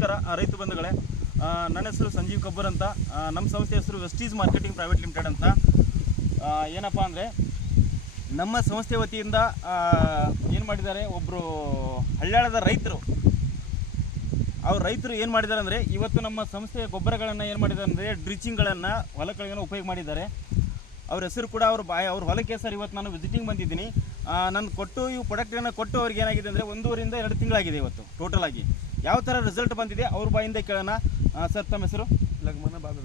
ನಮಸ್ಕಾರ ರೈತ ಬಂಧುಗಳೇ, ನನ್ನ ಹೆಸರು ಸಂಜೀವ್ ಕಬ್ಬರ್ ಅಂತ. ನಮ್ಮ ಸಂಸ್ಥೆ ಹೆಸರು ವೆಸ್ಟೀಸ್ ಮಾರ್ಕೆಟಿಂಗ್ ಪ್ರೈವೇಟ್ ಲಿಮಿಟೆಡ್ ಅಂತ. ಏನಪ್ಪ ಅಂದರೆ ನಮ್ಮ ಸಂಸ್ಥೆ ವತಿಯಿಂದ ಏನು ಮಾಡಿದ್ದಾರೆ, ಒಬ್ಬರು ಹಳ್ಯಾಳದ ರೈತರು ಏನು ಮಾಡಿದ್ದಾರೆ ಅಂದರೆ, ಇವತ್ತು ನಮ್ಮ ಸಂಸ್ಥೆಯ ಗೊಬ್ಬರಗಳನ್ನು ಏನು ಮಾಡಿದ್ದಾರೆ ಅಂದರೆ ಡ್ರಿಚಿಂಗ್ಗಳನ್ನು ಹೊಲಗಳಿಗೆ ಉಪಯೋಗ ಮಾಡಿದ್ದಾರೆ. ಅವ್ರ ಹೆಸರು ಕೂಡ ಅವ್ರ ಹೊಲಕ್ಕೆ ಸರ್ ಇವತ್ತು ನಾನು ವಿಸಿಟಿಂಗ್ ಬಂದಿದ್ದೀನಿ. ನಾನು ಕೊಟ್ಟು ಇವು ಪ್ರಾಡಕ್ಟನ್ನು ಕೊಟ್ಟು ಅವ್ರಿಗೆ ಏನಾಗಿದೆ ಅಂದರೆ 1.5 ರಿಂದ 2 ತಿಂಗಳಾಗಿದೆ ಇವತ್ತು ಟೋಟಲ್ ಆಗಿ. ಯಾವ ಥರ ರಿಸಲ್ಟ್ ಬಂದಿದೆ ಅವ್ರ ಬಾಯಿಂದ ಕೇಳೋಣ. ಸರ್ ತಮ್ಮ ಹೆಸರು? ಲಗ್ಮನ ಬಾಬು.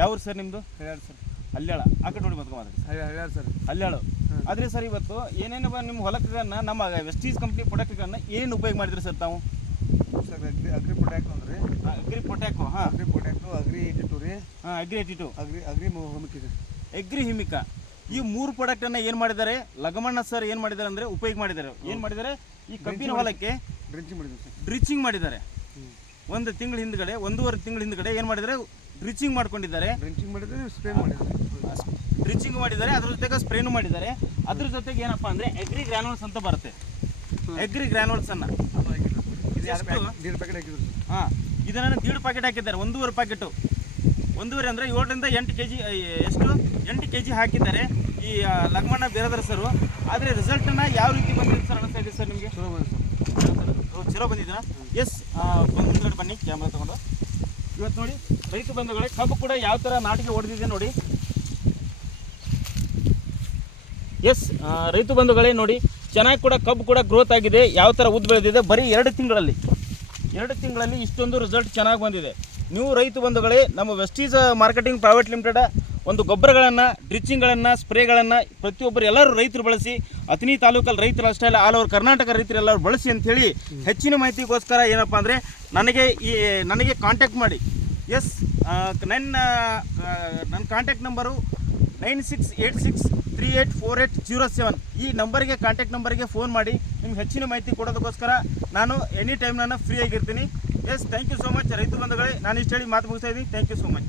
ಯಾವ ಸರ್ ನಿಮ್ಮದು? ಹಳ್ಯಾಳ ಸರ್. ಹಳ್ಯಾಳ ಆ ಕಡೆ ನೋಡಿ ಮಾತಾಡಿ. ಹಳ್ಯಾಳ ಸರ್. ಹಳ್ಯಾಳು. ಆದರೆ ಸರ್ ಇವತ್ತು ಏನೇನು ನಿಮ್ಮ ಹೊಲಗಳನ್ನು ನಮ್ಮ ವೆಸ್ಟೀಸ್ ಕಂಪ್ನಿ ಪ್ರಾಡಕ್ಟ್ಗಳನ್ನು ಏನು ಉಪಯೋಗ ಮಾಡಿದ್ರಿ ಸರ್ ತಾವು? ಸರ್ ಅಗ್ರಿ ಪೊಟ್ಯಾಕ್ ಅಂದರೆ ಅಗ್ರಿ ಪೊಟ್ಯಾಕು. ಹಾಂ, ಅಗ್ರಿ ಪೊಟ್ಯಾಕು, ಅಗ್ರಿ 82 ರೀ. ಹಾಂ, ಅಗ್ರಿ 82, ಅಗ್ರಿ ಹೋಮಿಕ್ ಇದೆ, ಅಗ್ರಿ ಹಿಮಿಕಾ. ಈ 3 ಪ್ರಾಡಕ್ಟನ್ನು ಏನು ಮಾಡಿದ್ದಾರೆ ಲಗಮಣ್ಣ ಸರ್ ಏನು ಮಾಡಿದ್ದಾರೆ ಅಂದರೆ ಉಪಯೋಗ ಮಾಡಿದ್ದಾರೆ. ಏನು ಮಾಡಿದ್ದಾರೆ, ಈ ಕಬ್ಬಿನ ಹೊಲಕ್ಕೆ ಡ್ರಿಚಿಂಗ್ ಮಾಡಿದ್ರು ಸರ್. ಡ್ರಿಚಿಂಗ್ ಮಾಡಿದ್ದಾರೆ. 1 ತಿಂಗಳ ಹಿಂದ್ಗಡೆ, 1.5 ತಿಂಗಳ ಹಿಂದ್ಗಡೆ ಏನು ಮಾಡಿದ್ದಾರೆ, ಡ್ರಿಚಿಂಗ್ ಮಾಡ್ಕೊಂಡಿದ್ದಾರೆ. ಡ್ರಿಚಿಂಗ್ ಮಾಡಿದ್ರೆ ಸ್ಪ್ರೇ ಮಾಡಿದ್ದಾರೆ. ಡ್ರಿಚಿಂಗ್ ಮಾಡಿದ್ದಾರೆ, ಅದ್ರ ಜೊತೆಗೆ ಸ್ಪ್ರೇನು ಮಾಡಿದ್ದಾರೆ. ಅದ್ರ ಜೊತೆಗೆ ಏನಪ್ಪ ಅಂದರೆ ಅಗ್ರಿ ಗ್ರ್ಯಾನುಲ್ಸ್ ಅಂತ ಬರುತ್ತೆ. ಅಗ್ರಿ ಗ್ರ್ಯಾನುಲ್ಸನ್ನು 1.5 ಪ್ಯಾಕೆಟ್ ಹಾಕಿದ್ರು ಸರ್. ಹಾಂ, ಇದನ್ನು 1.5 ಪ್ಯಾಕೆಟ್ ಹಾಕಿದ್ದಾರೆ. 1.5 ಪ್ಯಾಕೆಟು, 1.5 ಅಂದರೆ 7 ರಿಂದ 8 kg, ಎಷ್ಟು 8 kg ಹಾಕಿದ್ದಾರೆ ಈ ಲಗ್ಮಣ್ಣ ಬೇರದರ ಸರು. ಆದರೆ ರಿಸಲ್ಟನ್ನು ಯಾವ ರೀತಿ ಬಂದಿದೆ ಸರ್ ಅನಿಸ್ತಾ ಇದೆ ಸರ್ ನಿಮಗೆ? ಚಲೋ ಬಂದಿದೆ ಸರ್. ಚಲೋ ಬಂದಿದ್ದೀರಾ? ಎಸ್, ಮುಂದ್ಗಡೆ ಬನ್ನಿ ಕ್ಯಾಮ್ರಾ ತೊಗೊಂಡು. ಇವತ್ತು ನೋಡಿ ರೈತ ಬಂಧುಗಳೇ, ಕಬ್ಬು ಕೂಡ ಯಾವ ಥರ ನಾಟಿಗೆ ಹೊಡೆದಿದೆ ನೋಡಿ. ಎಸ್, ರೈತ ಬಂಧುಗಳೇ ನೋಡಿ, ಚೆನ್ನಾಗಿ ಕೂಡ ಕಬ್ಬು ಕೂಡ ಗ್ರೋತ್ ಆಗಿದೆ. ಯಾವ ಥರ ಉದ್ದ ಬೆಳೆದಿದೆ, ಬರೀ 2 ತಿಂಗಳಲ್ಲಿ ಇಷ್ಟೊಂದು ರಿಸಲ್ಟ್ ಚೆನ್ನಾಗಿ ಬಂದಿದೆ. ನೀವು ರೈತ ಬಂಧುಗಳೇ, ನಮ್ಮ ವೆಸ್ಟೀಸ್ ಮಾರ್ಕೆಟಿಂಗ್ ಪ್ರೈವೇಟ್ ಲಿಮಿಟೆಡ್ ಒಂದು ಗೊಬ್ಬರಗಳನ್ನು, ಡ್ರಿಚಿಂಗ್ಗಳನ್ನು, ಸ್ಪ್ರೇಗಳನ್ನು ಪ್ರತಿಯೊಬ್ಬರು ಎಲ್ಲರೂ ರೈತರು ಬಳಸಿ, ಅಥಣಿ ತಾಲೂಕಲ್ಲಿ ರೈತರು ಅಷ್ಟೇ ಅಲ್ಲ, ಆಲ್ ಓವರ್ ಕರ್ನಾಟಕ ರೈತರು ಎಲ್ಲರೂ ಬಳಸಿ ಅಂಥೇಳಿ ಹೆಚ್ಚಿನ ಮಾಹಿತಿಗೋಸ್ಕರ ಏನಪ್ಪ ಅಂದರೆ ನನಗೆ ಕಾಂಟ್ಯಾಕ್ಟ್ ಮಾಡಿ. ಎಸ್, ನನ್ನ ಕಾಂಟ್ಯಾಕ್ಟ್ ನಂಬರು 9686384807. ಈ ನಂಬರಿಗೆ, ಕಾಂಟ್ಯಾಕ್ಟ್ ನಂಬರಿಗೆ ಫೋನ್ ಮಾಡಿ ನಿಮ್ಗೆ ಹೆಚ್ಚಿನ ಮಾಹಿತಿ ಕೊಡೋದಕ್ಕೋಸ್ಕರ ನಾನು ಎನಿ ಟೈಮ್ ನಾನು ಫ್ರೀ ಆಗಿರ್ತೀನಿ. Yes, thank you so much ರೈತ ಬಂಧುಗಳೇ. ನಾನು ಇಷ್ಟು ಹೇಳಿ ಮಾತು ಮುಗಿಸ್ತಾ ಇದ್ದೀನಿ. Thank you so much.